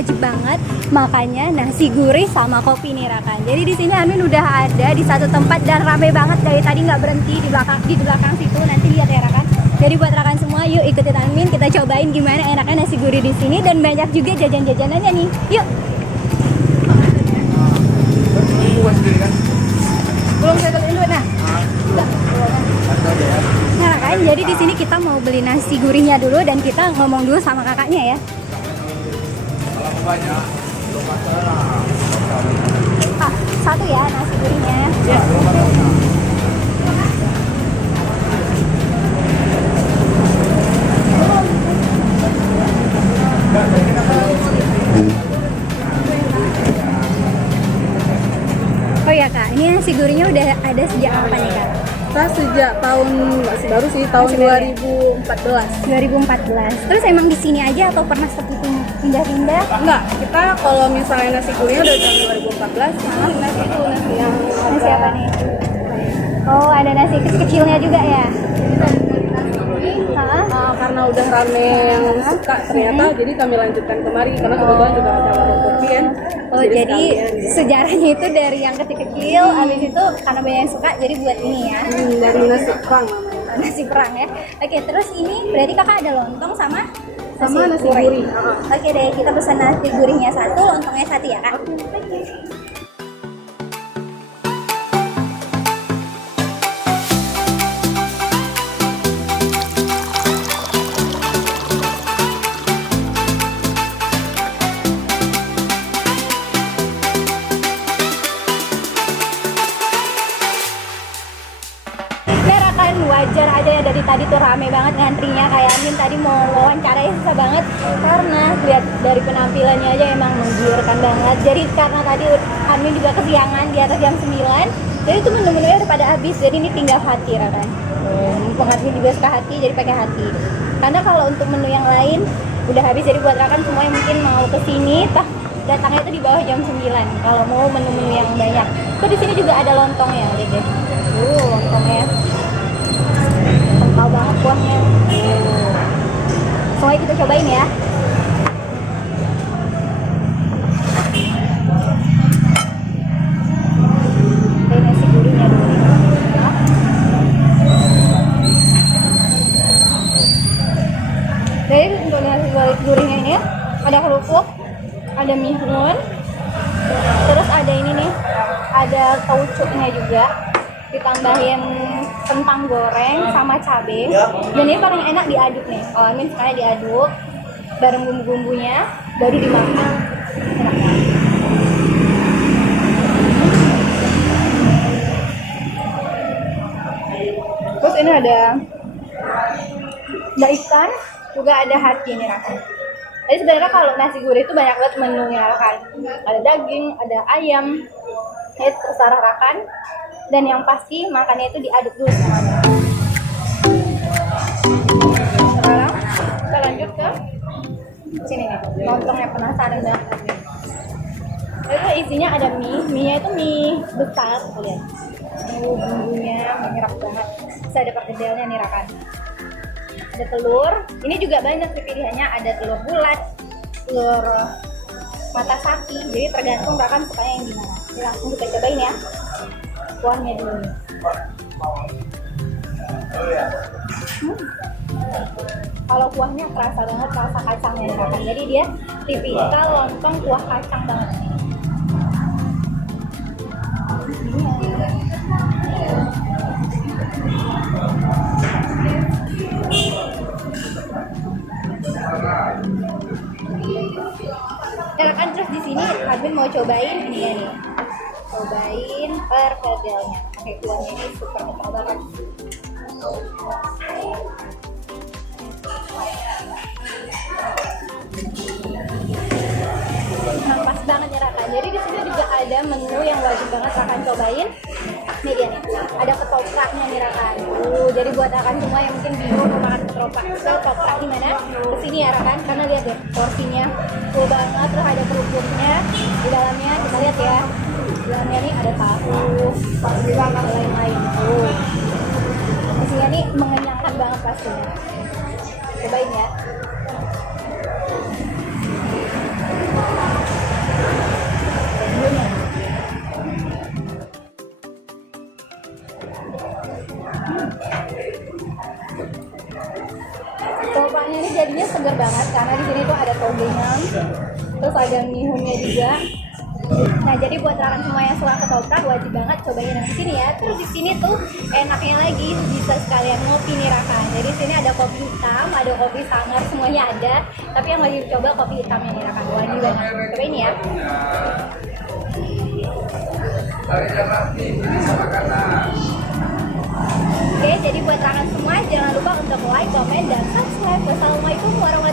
wajib banget makannya nasi gurih sama kopi nih Rakan. Jadi di sini Amin udah ada di satu tempat dan rame banget dari tadi, nggak berhenti di belakang situ. Nanti lihat ya Rakan. Jadi buat Rakan semua, yuk ikutin Amin, kita cobain gimana enaknya nasi gurih di sini dan banyak juga jajan-jajanannya nih. Yuk. Belum settle dulu nah. Nah kan, jadi di sini kita mau beli nasi gurihnya dulu dan kita ngomong dulu sama kakaknya ya. Ah, satu ya nasi gurihnya. Ya. Oh ya Kak, ini nasi gurihnya udah ada sejak kapan nih Kak? Kita sejak tahun masih baru sih, tahun 2014. Terus emang di sini aja atau pernah seperti pindah-pindah? Enggak, kita kalau misalnya nasi gurihnya udah tahun 2014, sama nasi itu nasi yang Nasi apa nih? Oh, ada nasi kecil-kecilnya juga ya? karena udah rame yang suka ternyata, jadi kami lanjutkan kemari karena kebetulan juga ada warung kopi kan. Oh, jadi sejarahnya itu dari yang kecil-kecil, habis itu karena banyak yang suka, jadi buat ini ya? Dari nasi perang namanya. Nasi perang ya. Oke, terus ini berarti kakak ada lontong sama nasi gurih. Oke deh, kita pesan nasi gurihnya satu, lontongnya satu ya kak. Wajar aja ya, dari tadi tuh rame banget ngantrinya, kayak Amin tadi mau wawancaranya susah banget karena lihat dari penampilannya aja emang menggiurkan banget. Jadi karena tadi Amin juga kesiangan di atas jam 9, jadi itu menu-menunya udah pada habis, jadi ini tinggal hati kan. Mumpung Amin juga suka hati, jadi pakai hati. Karena kalau untuk menu yang lain udah habis, jadi buat Rakan semua yang mungkin mau kesini, datangnya itu di bawah jam 9 kalau mau menu-menu yang banyak. Tuh di sini juga ada lontongnya, lihat deh. Lontongnya kental banget kuahnya. Soalnya kita cobain ya. Ini nasi gurihnya dulu. Jadi untuk nasi gurihnya ini ada kerupuk, ada mihun, terus ada ini nih, ada taucuknya juga, ditambahin kentang goreng sama cabai. Dan ini paling enak diaduk nih. Kalau Amin sukanya diaduk bareng bumbu-bumbunya baru dimakan. Enak banget. Terus ini ada ikan, juga ada hati nih Rakan. Jadi sebenarnya kalau nasi gurih itu banyak banget menunya Rakan. Ada daging, ada ayam. Ini terserah Rakan. Dan yang pasti makannya itu diaduk dulu semuanya. Sekarang kita lanjut ke sini nih, lontongnya penasaran banget. Itu isinya ada mie-nya itu mie besar, lihat. Bumbunya menyerap banget. Bisa ada perkedelnya nih Rakan. Ada telur, ini juga banyak sih pilihannya, ada telur bulat, telur mata sapi, jadi tergantung Rakan sukanya yang gimana. Jadi langsung kita cobain ya. Kuahnya dulu nih. Kalau kuahnya kerasa banget, rasa kacangnya Rakan. Jadi dia tipikal lontong kuah kacang banget. Ya kan, terus di sini Admin mau cobain ini ya nih. Cobain perkedelnya. Oke, kuahnya ini super kental banget. Nah, pas banget ya Rakan. Jadi di sini juga ada menu yang wajib banget Rakan cobain. Nih dia nih, ada ketopraknya nih Rakan. Jadi buat Rakan semua yang mungkin bingung mau makan ketoprak di mana? Kesini ya Rakan, karena lihat deh porsinya full banget. Terus ada kerupuknya di dalamnya, kita lihat ya. Di dalamnya nih ada tahu, dan lain-lain. Isinya nih mengenyangkan banget pastinya. Cobain ya. jadinya seger banget karena di sini tuh ada togenya, terus ada mihunnya juga. Nah, jadi buat rekan semua yang suka ketoprak wajib banget cobain yang di sini ya. Terus di sini tuh enaknya lagi bisa sekalian ngopi nih Raka. Jadi di sini ada kopi hitam, ada kopi sangar, semuanya ada. Tapi yang wajib coba kopi hitamnya nih Raka. Wajib banget. Cobain ya. Oke, jadi buat rekan semua jangan lupa untuk like, komen, dan subscribe. Wassalamualaikum warahmatullahi wabarakatuh.